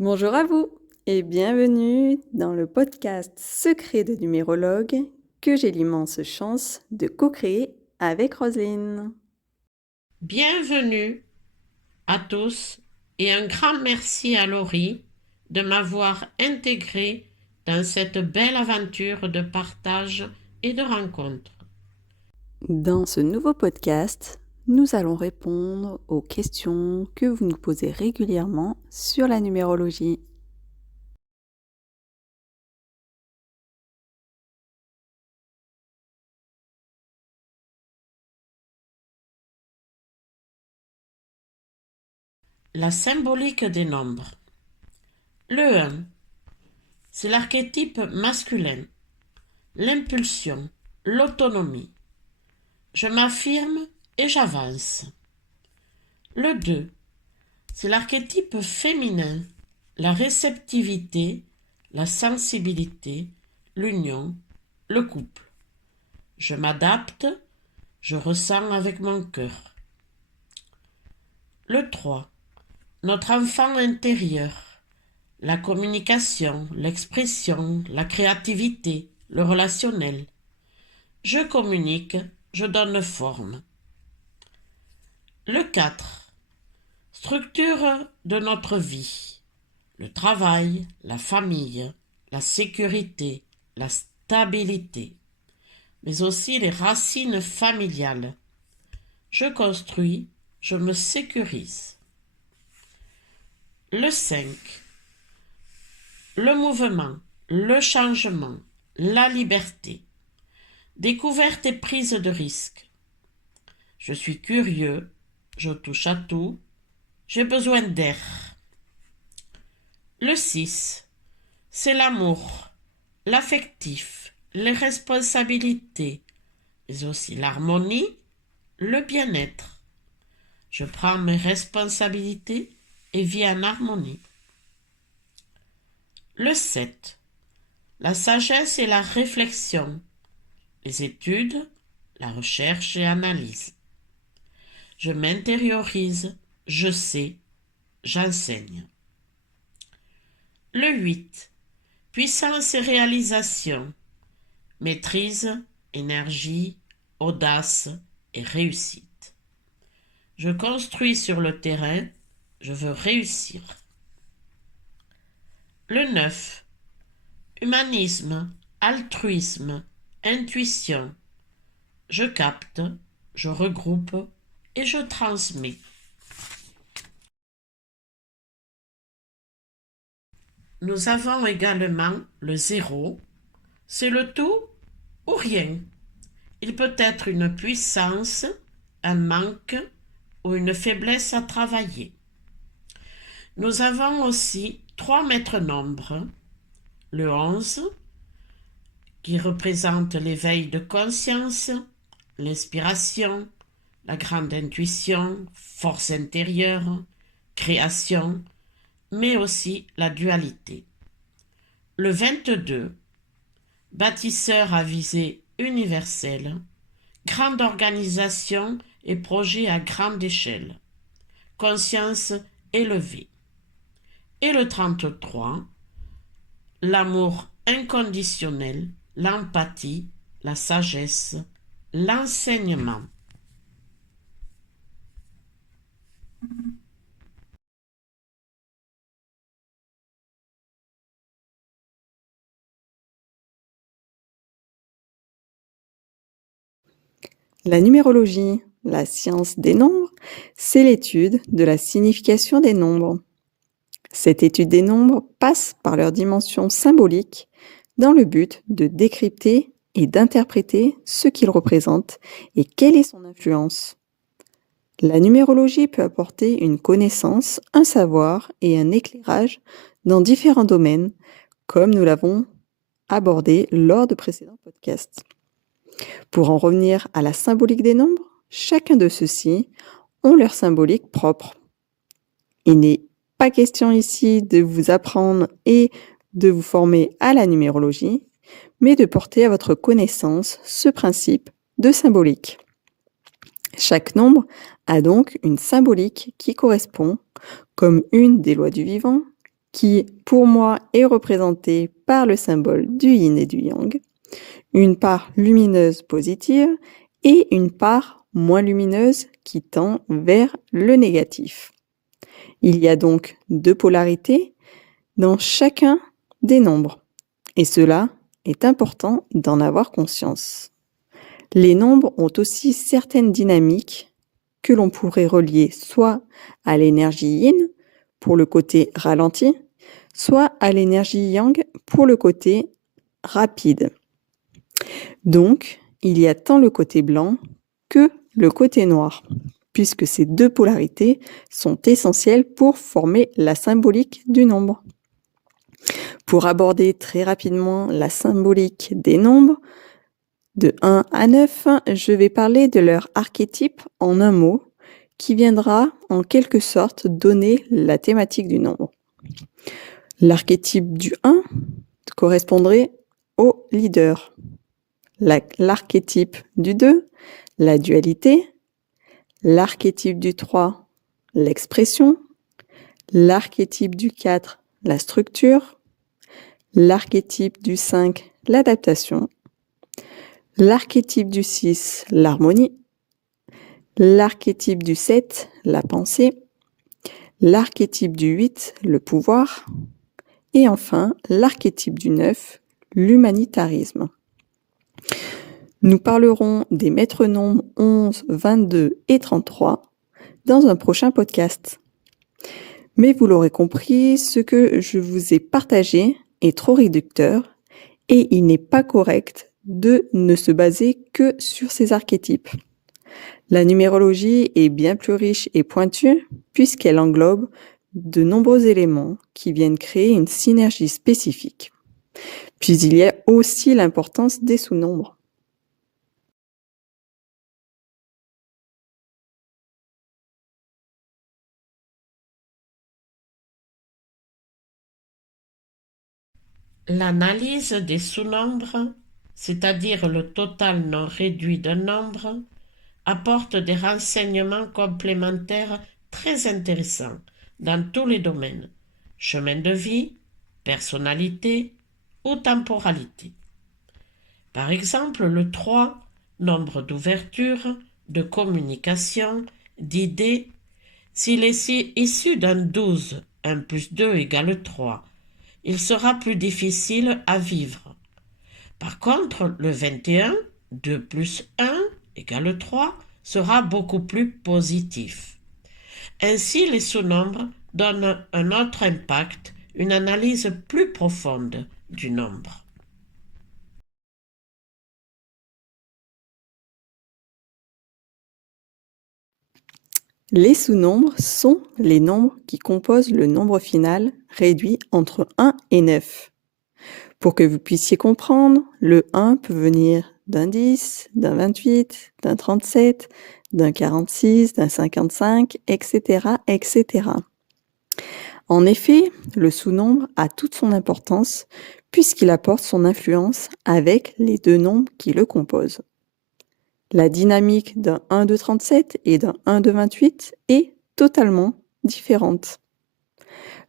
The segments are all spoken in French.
Bonjour à vous et bienvenue dans le podcast Secret de numérologue que j'ai l'immense chance de co-créer avec Roselyne. Bienvenue à tous et un grand merci à Laurie de m'avoir intégré dans cette belle aventure de partage et de rencontre. Dans ce nouveau podcast, nous allons répondre aux questions que vous nous posez régulièrement sur la numérologie. La symbolique des nombres. Le 1, c'est l'archétype masculin, l'impulsion, l'autonomie. Je m'affirme et j'avance. Le 2, c'est l'archétype féminin, la réceptivité, la sensibilité, l'union, le couple. Je m'adapte, je ressens avec mon cœur. Le 3, notre enfant intérieur, la communication, l'expression, la créativité, le relationnel. Je communique, je donne forme. Le 4, structure de notre vie. Le travail, la famille, la sécurité, la stabilité, mais aussi les racines familiales. Je construis, je me sécurise. Le 5, le mouvement, le changement, la liberté, découverte et prise de risque. Je suis curieux, je touche à tout, j'ai besoin d'air. Le 6, c'est l'amour, l'affectif, les responsabilités, mais aussi l'harmonie, le bien-être. Je prends mes responsabilités et vis en harmonie. Le 7, la sagesse et la réflexion, les études, la recherche et analyse. Je m'intériorise, je sais, j'enseigne. Le 8, puissance et réalisation, maîtrise, énergie, audace et réussite. Je construis sur le terrain, je veux réussir. Le 9, humanisme, altruisme, intuition. Je capte, je regroupe et je transmets. Nous avons également le 0, c'est le tout ou rien. Il peut être une puissance, un manque ou une faiblesse à travailler. Nous avons aussi 3 maîtres nombres. Le 11, qui représente l'éveil de conscience, l'inspiration, la grande intuition, force intérieure, création, mais aussi la dualité. Le 22, bâtisseur à visée universelle, grande organisation et projet à grande échelle, conscience élevée. Et le 33, l'amour inconditionnel, l'empathie, la sagesse, l'enseignement. La numérologie, la science des nombres, c'est l'étude de la signification des nombres. Cette étude des nombres passe par leur dimension symbolique dans le but de décrypter et d'interpréter ce qu'ils représentent et quelle est son influence. La numérologie peut apporter une connaissance, un savoir et un éclairage dans différents domaines, comme nous l'avons abordé lors de précédents podcasts. Pour en revenir à la symbolique des nombres, chacun de ceux-ci ont leur symbolique propre. Il n'est pas question ici de vous apprendre et de vous former à la numérologie, mais de porter à votre connaissance ce principe de symbolique. Chaque nombre a donc une symbolique qui correspond, comme une des lois du vivant, qui, pour moi, est représentée par le symbole du yin et du yang, une part lumineuse positive et une part moins lumineuse qui tend vers le négatif. Il y a donc deux polarités dans chacun des nombres, et cela est important d'en avoir conscience. Les nombres ont aussi certaines dynamiques que l'on pourrait relier soit à l'énergie yin pour le côté ralenti, soit à l'énergie yang pour le côté rapide. Donc, il y a tant le côté blanc que le côté noir, puisque ces deux polarités sont essentielles pour former la symbolique du nombre. Pour aborder très rapidement la symbolique des nombres, de 1 à 9, je vais parler de leur archétype en un mot, qui viendra en quelque sorte donner la thématique du nombre. L'archétype du 1 correspondrait au leader. L'archétype du 2, la dualité. L'archétype du 3, l'expression. L'archétype du 4, la structure. L'archétype du 5, l'adaptation. L'archétype du 6, l'harmonie. L'archétype du 7, la pensée. L'archétype du 8, le pouvoir. Et enfin, l'archétype du 9, l'humanitarisme. Nous parlerons des maîtres nombres 11, 22 et 33 dans un prochain podcast. Mais vous l'aurez compris, ce que je vous ai partagé est trop réducteur et il n'est pas correct de ne se baser que sur ces archétypes. La numérologie est bien plus riche et pointue puisqu'elle englobe de nombreux éléments qui viennent créer une synergie spécifique. Puis il y a aussi l'importance des sous-nombres. L'analyse des sous-nombres, c'est-à-dire le total non réduit d'un nombre, apporte des renseignements complémentaires très intéressants dans tous les domaines, chemin de vie, personnalité ou temporalité. Par exemple, le 3, nombre d'ouverture, de communication, d'idées, s'il est issu d'un 12, 1 plus 2 égale 3, il sera plus difficile à vivre. Par contre, le 21, 2 plus 1 égale 3, sera beaucoup plus positif. Ainsi, les sous-nombres donnent un autre impact, une analyse plus profonde du nombre. Les sous-nombres sont les nombres qui composent le nombre final réduit entre 1 et 9. Pour que vous puissiez comprendre, le 1 peut venir d'un 10, d'un 28, d'un 37, d'un 46, d'un 55, etc., etc. En effet, le sous-nombre a toute son importance puisqu'il apporte son influence avec les deux nombres qui le composent. La dynamique d'un 1 de 37 et d'un 1 de 28 est totalement différente.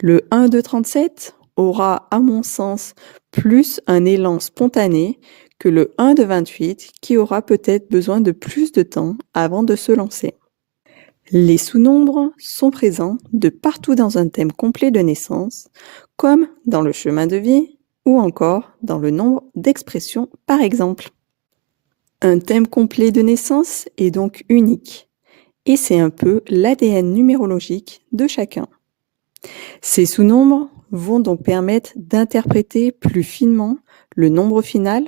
Le 1 de 37 aura, à mon sens, plus un élan spontané que le 1 de 28 qui aura peut-être besoin de plus de temps avant de se lancer. Les sous-nombres sont présents de partout dans un thème complet de naissance, comme dans le chemin de vie ou encore dans le nombre d'expressions par exemple. Un thème complet de naissance est donc unique et c'est un peu l'ADN numérologique de chacun. Ces sous-nombres vont donc permettre d'interpréter plus finement le nombre final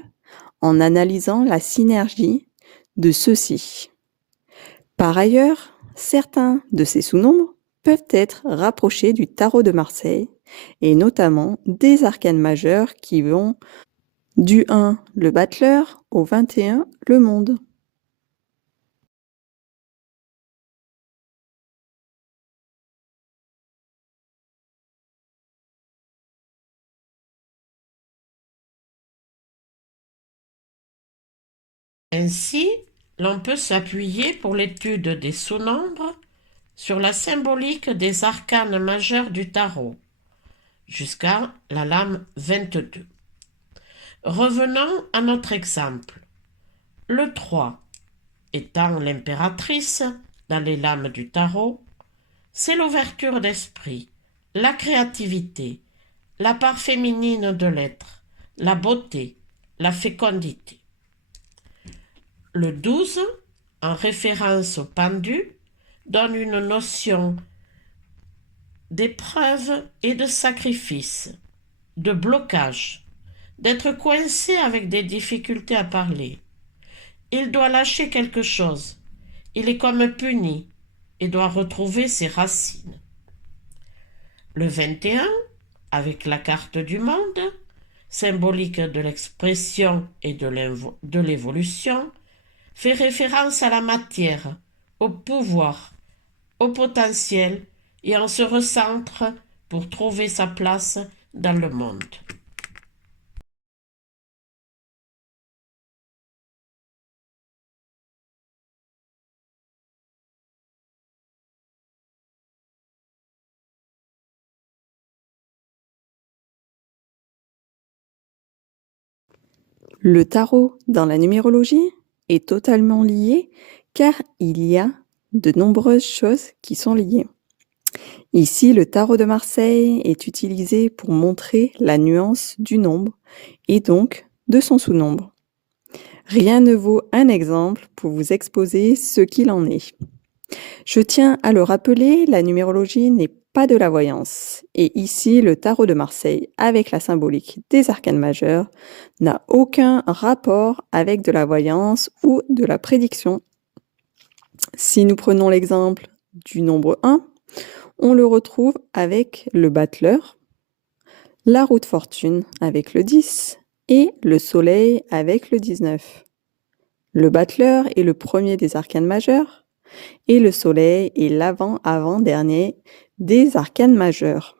en analysant la synergie de ceux-ci. Par ailleurs, certains de ces sous-nombres peuvent être rapprochés du tarot de Marseille et notamment des arcanes majeurs qui vont du 1, le battleur, au 21, le monde. Ainsi, l'on peut s'appuyer pour l'étude des sous-nombres sur la symbolique des arcanes majeurs du tarot. jusqu'à la lame 22. Revenons à notre exemple. Le 3, étant l'impératrice dans les lames du tarot, c'est l'ouverture d'esprit, la créativité, la part féminine de l'être, la beauté, la fécondité. Le 12, en référence au pendu, donne une notion d'épreuve et de sacrifice, de blocage, d'être coincé avec des difficultés à parler. Il doit lâcher quelque chose. Il est comme puni et doit retrouver ses racines. Le 21, avec la carte du monde, symbolique de l'expression et de l'évolution, fait référence à la matière, au pouvoir, au potentiel et on se recentre pour trouver sa place dans le monde. Le tarot dans la numérologie est totalement lié car il y a de nombreuses choses qui sont liées. Ici, le tarot de Marseille est utilisé pour montrer la nuance du nombre et donc de son sous-nombre. Rien ne vaut un exemple pour vous exposer ce qu'il en est. Je tiens à le rappeler, la numérologie n'est pas de la voyance. Et ici, le tarot de Marseille, avec la symbolique des arcanes majeurs, n'a aucun rapport avec de la voyance ou de la prédiction. Si nous prenons l'exemple du nombre 1, on le retrouve avec le battleur, la roue de fortune avec le 10 et le soleil avec le 19. Le battleur est le premier des arcanes majeurs et le soleil est l'avant-avant-dernier des arcanes majeurs.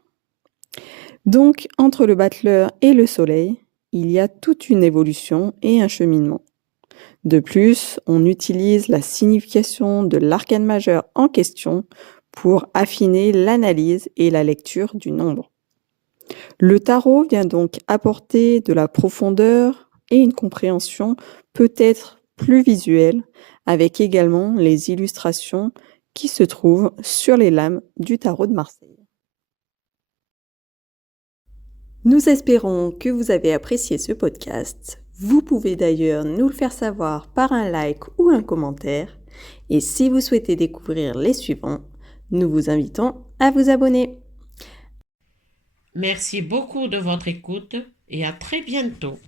Donc, entre le battleur et le soleil, il y a toute une évolution et un cheminement. De plus, on utilise la signification de l'arcane majeur en question pour affiner l'analyse et la lecture du nombre. Le tarot vient donc apporter de la profondeur et une compréhension peut-être plus visuelle, avec également les illustrations qui se trouvent sur les lames du tarot de Marseille. Nous espérons que vous avez apprécié ce podcast. Vous pouvez d'ailleurs nous le faire savoir par un like ou un commentaire. Et si vous souhaitez découvrir les suivants, nous vous invitons à vous abonner. Merci beaucoup de votre écoute et à très bientôt.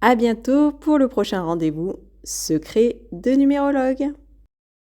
À bientôt pour le prochain rendez-vous Secret de numérologue.